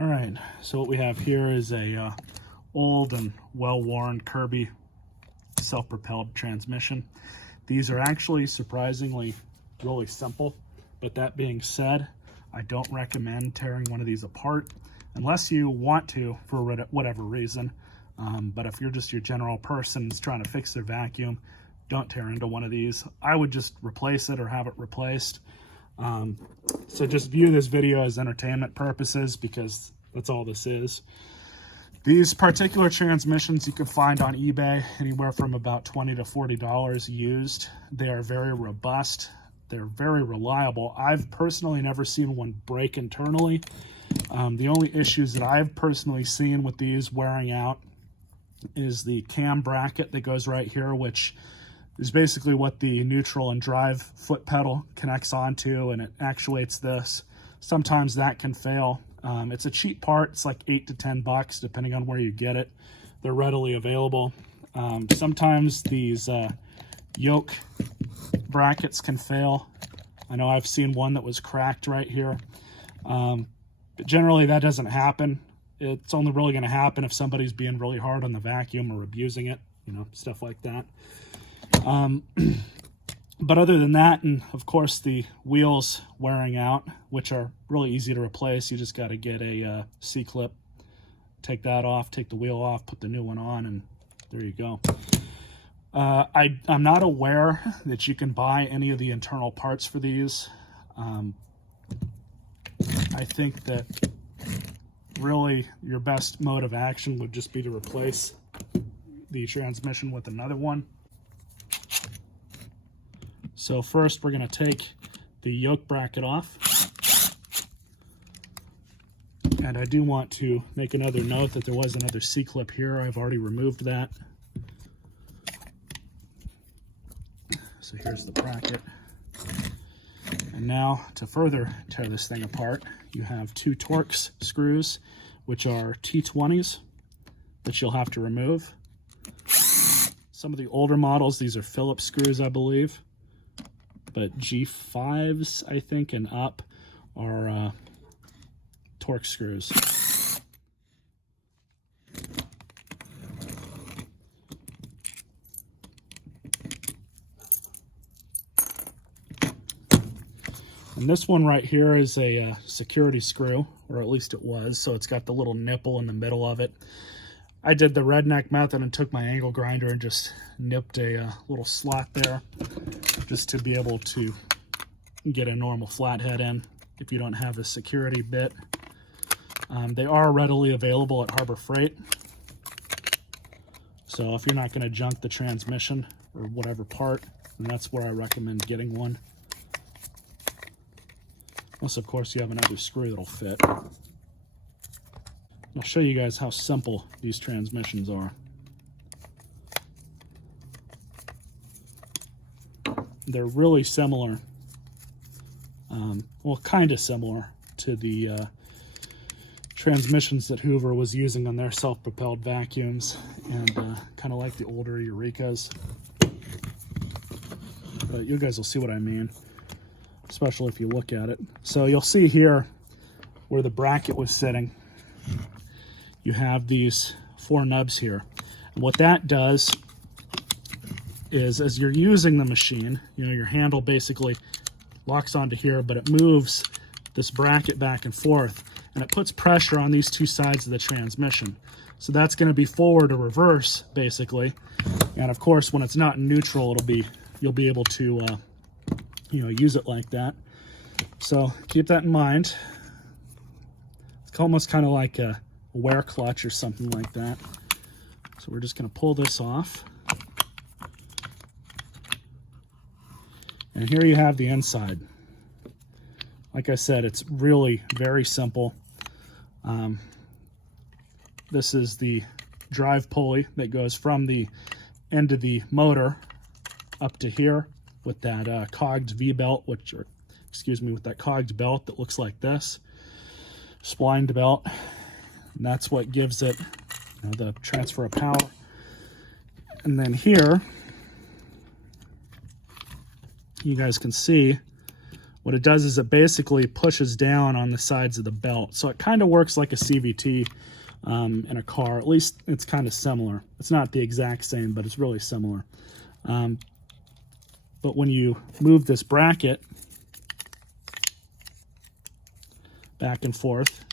All right, so what we have here is a old and well-worn Kirby self-propelled transmission. These are actually surprisingly really simple, but that being said, I don't recommend tearing one of these apart unless you want to for whatever reason. But if you're just your general person that's trying to fix their vacuum, don't tear into one of these. I would just replace it or have it replaced. So just view this video as entertainment purposes because that's all this is. These particular transmissions you can find on eBay anywhere from about $20 to $40 used. They are very robust. They're very reliable. I've personally never seen one break internally. The only issues that I've personally seen with these wearing out is the cam bracket that goes right here, which is basically what the neutral and drive foot pedal connects onto, and it actuates this. Sometimes that can fail. It's a cheap part. It's like $8 to $10 depending on where you get it. They're readily available. Sometimes these yoke brackets can fail. I know I've seen one that was cracked right here. But generally that doesn't happen. It's only really going to happen if somebody's being really hard on the vacuum or abusing it, you know, stuff like that. But other than that, and of course the wheels wearing out, which are really easy to replace, you just got to get a C-clip, take that off, take the wheel off, put the new one on, and there you go. I'm not aware that you can buy any of the internal parts for these. I think that really your best mode of action would just be to replace the transmission with another one. So first we're going to take the yoke bracket off. And I do want to make another note that there was another C-clip here. I've already removed that. So here's the bracket. And now to further tear this thing apart, you have two Torx screws, which are T20s that you'll have to remove. Some of the older models, these are Phillips screws, I believe. But G5s, I think, and up are Torx screws. And this one right here is a security screw, or at least it was, so it's got the little nipple in the middle of it. I did the redneck method and took my angle grinder and just nipped a little slot there just to be able to get a normal flathead in if you don't have the security bit. They are readily available at Harbor Freight. So if you're not going to junk the transmission or whatever part, then that's where I recommend getting one. Unless, of course, you have another screw that'll fit. I'll show you guys how simple these transmissions are. They're really similar, well, kind of similar to the transmissions that Hoover was using on their self-propelled vacuums, and kind of like the older Eurekas. But you guys will see what I mean, especially if you look at it. So you'll see here where the bracket was sitting, you have these four nubs here. And what that does is, as you're using the machine, you know, your handle basically locks onto here, but it moves this bracket back and forth, and it puts pressure on these two sides of the transmission. So that's going to be forward or reverse, basically. And of course, when it's not in neutral, you'll be able to you know, use it like that. So keep that in mind. It's almost kind of like a wear clutch or something like that. So we're just going to pull this off. And here you have the inside. Like I said, it's really very simple. This is the drive pulley that goes from the end of the motor up to here with that cogged V-belt, with that cogged belt that looks like this, splined belt. And that's what gives it, you know, the transfer of power. And then here, you guys can see what it does is it basically pushes down on the sides of the belt. So it kind of works like a CVT in a car. At least it's kind of similar. It's not the exact same, but it's really similar. But when you move this bracket back and forth,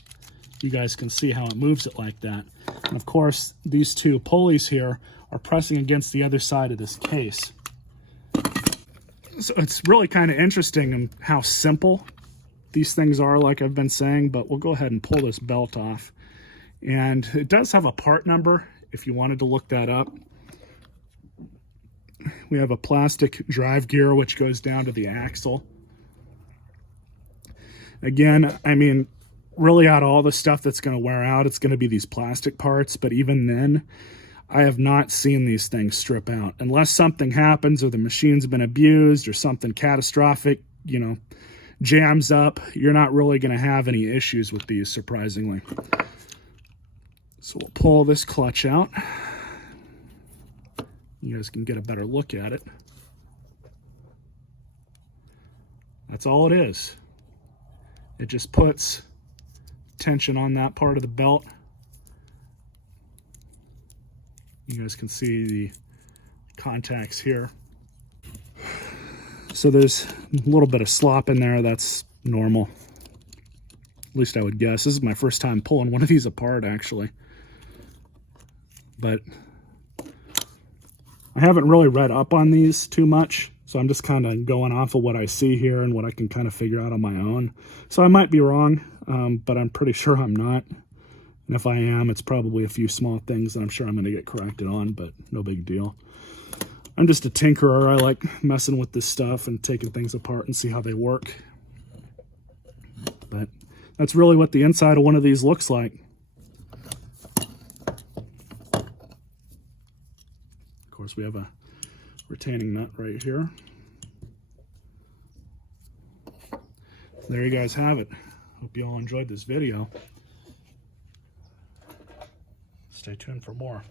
you guys can see how it moves it like that. And of course, these two pulleys here are pressing against the other side of this case. So it's really kind of interesting in how simple these things are, like I've been saying, but we'll go ahead and pull this belt off. And it does have a part number if you wanted to look that up. We have a plastic drive gear which goes down to the axle. Again, I mean, really out of all the stuff that's going to wear out, it's going to be these plastic parts, but even then, I have not seen these things strip out. Unless something happens or the machine's been abused or something catastrophic, you know, jams up, you're not really going to have any issues with these, surprisingly. So we'll pull this clutch out. You guys can get a better look at it. That's all it is. It just puts tension on that part of the belt. You guys can see the contacts here. So there's a little bit of slop in there. That's normal. At least I would guess. This is my first time pulling one of these apart, actually. But I haven't really read up on these too much, so I'm just kind of going off of what I see here and what I can kind of figure out on my own. So I might be wrong, but I'm pretty sure I'm not. And if I am, it's probably a few small things that I'm sure I'm going to get corrected on, but no big deal. I'm just a tinkerer. I like messing with this stuff and taking things apart and see how they work. But that's really what the inside of one of these looks like. Of course, we have a retaining nut right here. There you guys have it. Hope you all enjoyed this video. Stay tuned for more.